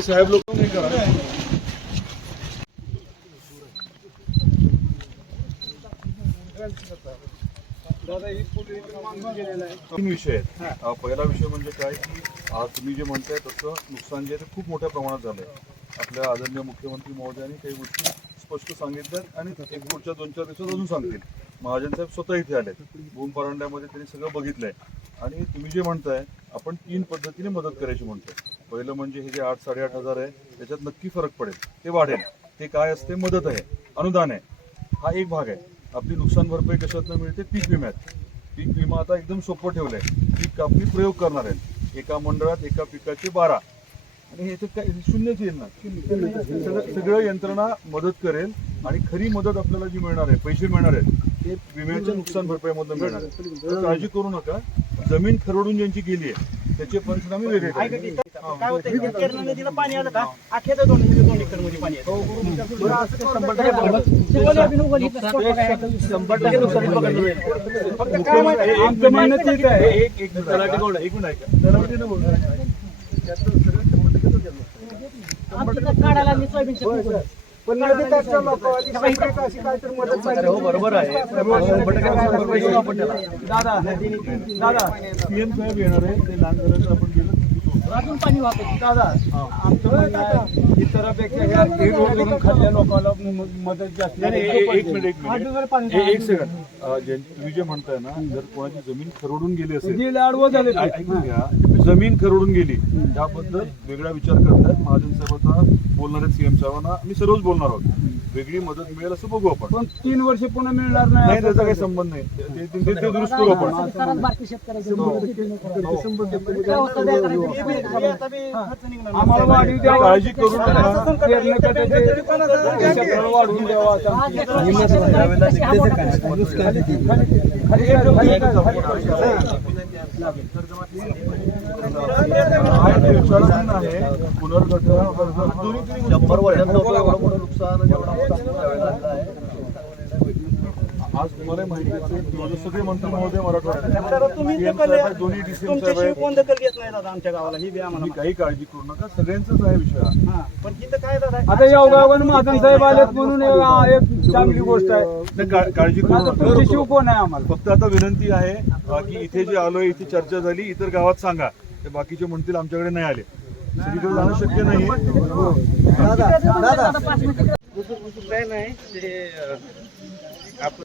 साहेब लोक नाही करा तीन विषय आहेत. पहिला विषय म्हणजे काय? की आज तुम्ही जे म्हणताय तसं नुकसान जे आहे ते खूप मोठ्या प्रमाणात झालंय. आपल्या आदरणीय मुख्यमंत्री महोदयांनी काही गोष्टी स्पष्ट सांगितल्यात आणि एक पुढच्या दोन चार दिवसात अजून सांगतील. महाजन साहेब स्वतः इथे आलेत. भूम परांड्यामध्ये त्यांनी सगळं बघितलंय. आणि तुम्ही जे म्हणताय आपण तीन पद्धतीने मदत करायची म्हणतोय. पहिलं म्हणजे हे जे आठ साडेआठ हजार आहे त्याच्यात नक्की फरक पडेल. ते वाढेल. ते काय असते? मदत आहे. अनुदान आहे. हा एक भाग आहे. आपली नुकसान भरपाई कशातनं मिळते? पीक विम्यात. पीक विमा आता एकदम सोपं ठेवलं आहे पीक कापणी प्रयोग करणार आहेत. एका मंडळात एका पिकाचे बारा. आणि हे काय शून्यच येईल ना? सगळं यंत्रणा मदत करेल आणि खरी मदत आपल्याला जी मिळणार आहे पैसे मिळणार आहेत ते विम्याच्या नुकसान भरपाईमधून मिळणार आहे काळजी करू नका. जमीन खरडून ज्यांची गेली आहे त्याचे पंचनामे वेगळे काय होतं केरळ नदीला पाणी आलं का? अख्ख्या त्या दोन म्हणजे दोन एकरमध्ये पाणी शंभर टक्के बघा. शंभर टक्के नुकसान पकडलं जाईल. फक्त काय माहिती आमचं म्हणणं तेच आहे एक तलाठी बोला, बोला. पण अशी काहीतरी मदत. हो बरोबर आहे. दादा दादा. सीएम साहेब येणार आहे. ते लहान आपण गेलं. अजून पाणी वाहतं दादा आमचं म्हणणं आहे, इतरापेक्षा ह्या हिरवळ करून खाल्ल्या लोकांना म- मदत जास्त नाही, नाही, एक एक मिनिट एक आठ मिनिट दिवसाला पाणी ए- एक सेकंड अं, जे- तुम्ही जे म्हणताय ना जर कोणाची जमीन खरडून गेली असेल आडवं झाले ते. ऐ- ऐकून घ्या. जमीन खरडून गेली त्याबद्दल वेगळा विचार करतात महाजन साहेब आता बोलणार आहेत सीएम साहेबांना. मी सर्वच बोलणार आहोत. वेगळी मदत मिळेल असं बघू आपण पण तीन वर्ष पुन्हा मिळणार नाही नाही त्याचा काही संबंध नाही ते- ते ते- ते दुरुस्त करू आपण आम्हाला वाढीव द्यावा काळजी करू नका ते क्षेत्राला वाढवून द्यावा आता. खाली काय- खाली काय- विचाराधीन आहे पुनर्गठन शंभर वर्षात नुकसान एवढा आज तुम्हाला माहिती सगळे मंत्री महोदय मराठवाड्यात दोन्ही कोण दखल घेत नाही दादा आमच्या गावाला? ही बी आम्हाला काही काळजी करू नका सगळ्यांचाच आहे विषय हा. पण इथं काय दादा? आता महाजन साहेब आलेत म्हणून एक चांगली गोष्ट आहे. काळजी करू नका. तुमची शिव कोण आहे आम्हाला? फक्त आता विनंती आहे की इथे जे आलोय इथे चर्चा झाली इतर गावात सांगा. ते बाकीचे म्हणतील आमच्याकडे नाही आले. सगळीकडे जाणं शक्य नाही काय नाही ते आपण